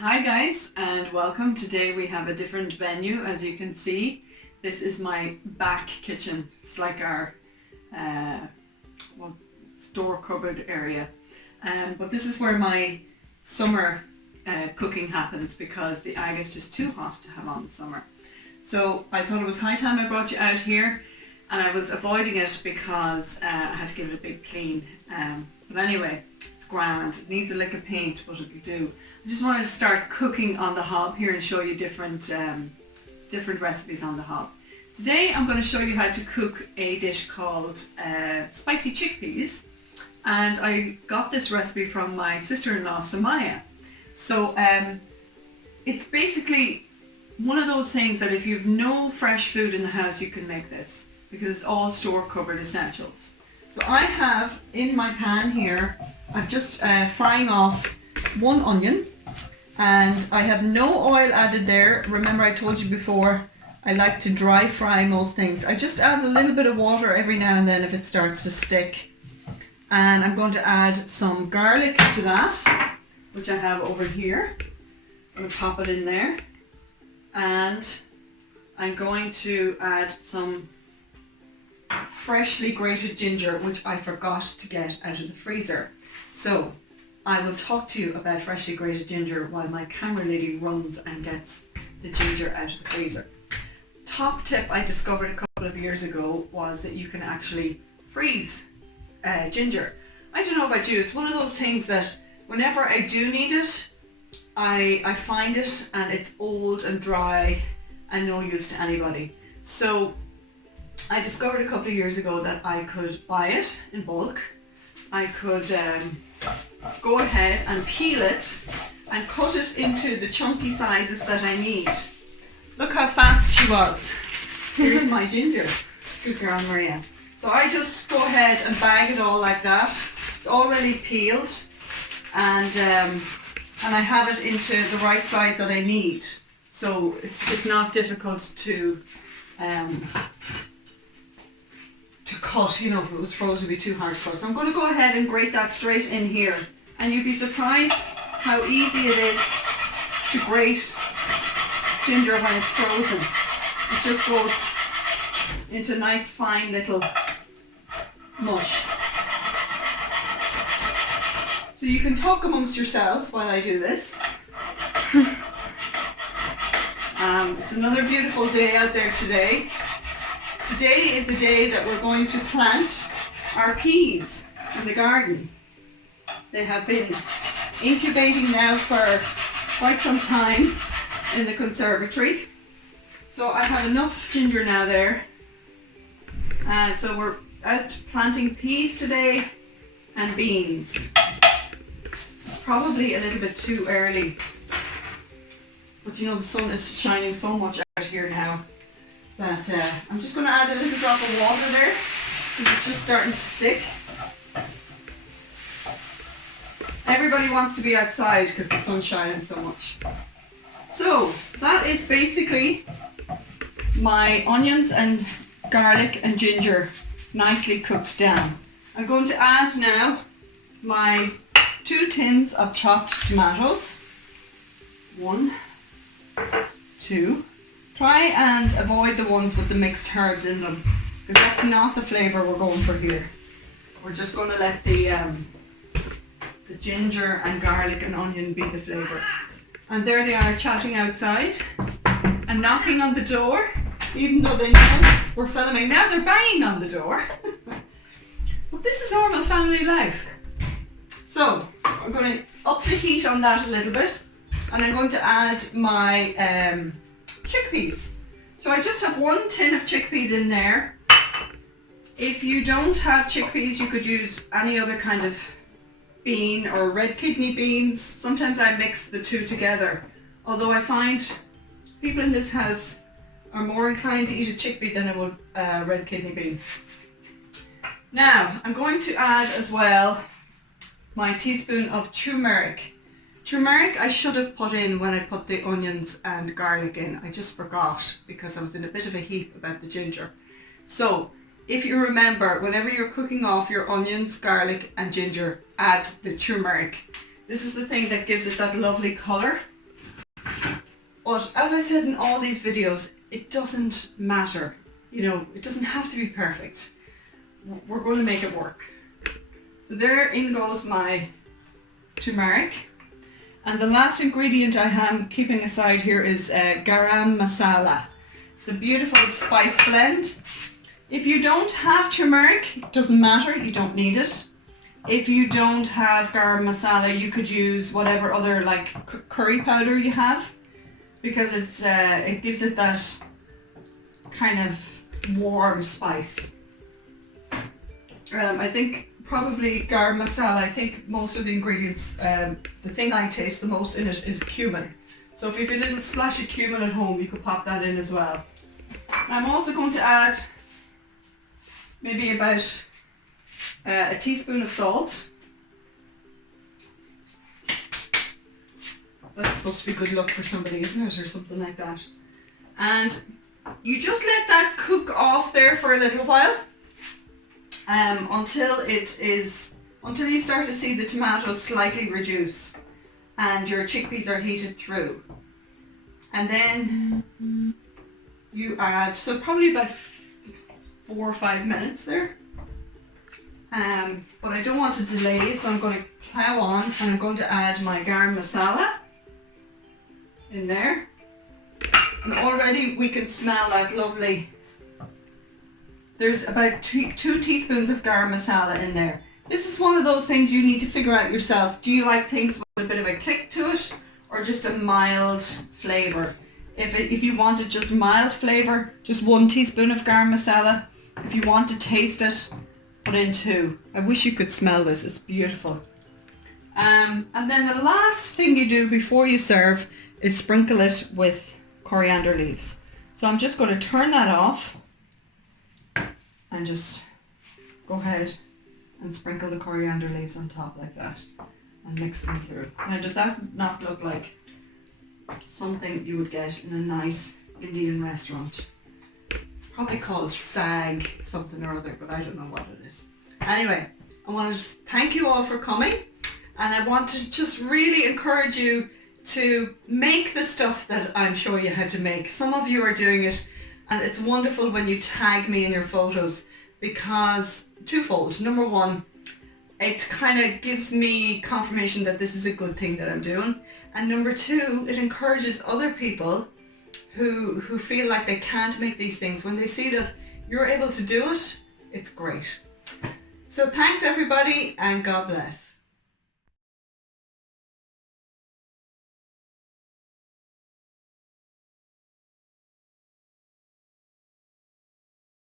Hi guys and welcome. Today we have a different venue. As you can see, this is my back kitchen. It's like our store cupboard area, but this is where my summer cooking happens because the ag is just too hot to have on in summer. So I thought it was high time I brought you out here, and I was avoiding it because I had to give it a big clean, but anyway, it's grand. It needs a lick of paint, but it'll do. I just wanted to start cooking on the hob here and show you different recipes on the hob. Today I'm going to show you how to cook a dish called spicy chickpeas, and I got this recipe from my sister-in-law Somayah. So it's basically one of those things that if you've no fresh food in the house, you can make this because it's all store cupboard essentials. So I have in my pan here, I'm just frying off one onion, and I have no oil added there. Remember, I told you before I like to dry fry most things. I just add a little bit of water every now and then if it starts to stick. And I'm going to add some garlic to that, which I have over here. I'm going to pop it in there, and I'm going to add some freshly grated ginger, which I forgot to get out of the freezer. So I will talk to you about freshly grated ginger while my camera lady runs and gets the ginger out of the freezer. Top tip I discovered a couple of years ago was that you can actually freeze ginger. I don't know about you, it's one of those things that whenever I do need it, I find it and it's old and dry and no use to anybody. So I discovered a couple of years ago that I could buy it in bulk. I could go ahead and peel it and cut it into the chunky sizes that I need. Look how fast she was. Here's my ginger. Good girl, Maria. So I just go ahead and bag it all like that. It's already peeled, and I have it into the right size that I need. So it's not difficult to cut, you know. If it was frozen, it'd be too hard to cut. So I'm going to go ahead and grate that straight in here, and you'd be surprised how easy it is to grate ginger when it's frozen. It just goes into nice fine little mush. So you can talk amongst yourselves while I do this. It's another beautiful day out there today. Today is the day that we're going to plant our peas in the garden. They have been incubating now for quite some time in the conservatory. So I have enough ginger now there. So we're out planting peas today and beans. It's probably a little bit too early, but you know, the sun is shining so much out here now that I'm just going to add a little drop of water there because it's just starting to stick. Everybody wants to be outside because the sun's shining so much. So that is basically my onions and garlic and ginger nicely cooked down. I'm going to add now my 2 tins of chopped tomatoes. 1, 2. Try and avoid the ones with the mixed herbs in them, because that's not the flavour we're going for here. We're just going to let the ginger and garlic and onion be the flavour. And there they are, chatting outside and knocking on the door, even though they know we're filming. Now they're banging on the door. But this is normal family life. So I'm going to up the heat on that a little bit, and I'm going to add my chickpeas. So I just have 1 tin of chickpeas in there. If you don't have chickpeas, you could use any other kind of bean or red kidney beans. Sometimes I mix the two together, although I find people in this house are more inclined to eat a chickpea than I would red kidney bean. Now I'm going to add as well my teaspoon of turmeric. Turmeric I should have put in when I put the onions and garlic in. I just forgot because I was in a bit of a heap about the ginger. So if you remember, whenever you're cooking off your onions, garlic and ginger, add the turmeric. This is the thing that gives it that lovely colour. But as I said in all these videos, it doesn't matter. You know, it doesn't have to be perfect. We're going to make it work. So there in goes my turmeric. And the last ingredient I am keeping aside here is garam masala. It's a beautiful spice blend. If you don't have turmeric, it doesn't matter, you don't need it. If you don't have garam masala, you could use whatever other like curry powder you have, because it gives it that kind of warm spice. I think probably garam masala, I think most of the ingredients, the thing I taste the most in it is cumin. So if you have a little splash of cumin at home, you could pop that in as well. I'm also going to add maybe about a teaspoon of salt. That's supposed to be good luck for somebody, isn't it? Or something like that. And you just let that cook off there for a little while. Until you start to see the tomatoes slightly reduce and your chickpeas are heated through. And then you add, so probably about 4 or 5 minutes there. But I don't want to delay, so I'm going to plow on and I'm going to add my garam masala in there. And already we can smell that lovely. There's about 2 teaspoons of garam masala in there. This is one of those things you need to figure out yourself. Do you like things with a bit of a kick to it, or just a mild flavour? If you wanted just mild flavour, just 1 teaspoon of garam masala. If you want to taste it, put in 2. I wish you could smell this, it's beautiful. And then the last thing you do before you serve is sprinkle it with coriander leaves. So I'm just going to turn that off and just go ahead and sprinkle the coriander leaves on top like that and mix them through. Now does that not look like something you would get in a nice Indian restaurant? It's probably called sag something or other, but I don't know what it is. Anyway, I want to thank you all for coming, and I want to just really encourage you to make the stuff that I'm showing you how to make. Some of you are doing it, and it's wonderful when you tag me in your photos, because twofold. Number one, it kind of gives me confirmation that this is a good thing that I'm doing. And number two, it encourages other people who feel like they can't make these things. When they see that you're able to do it, it's great. So thanks everybody, and God bless.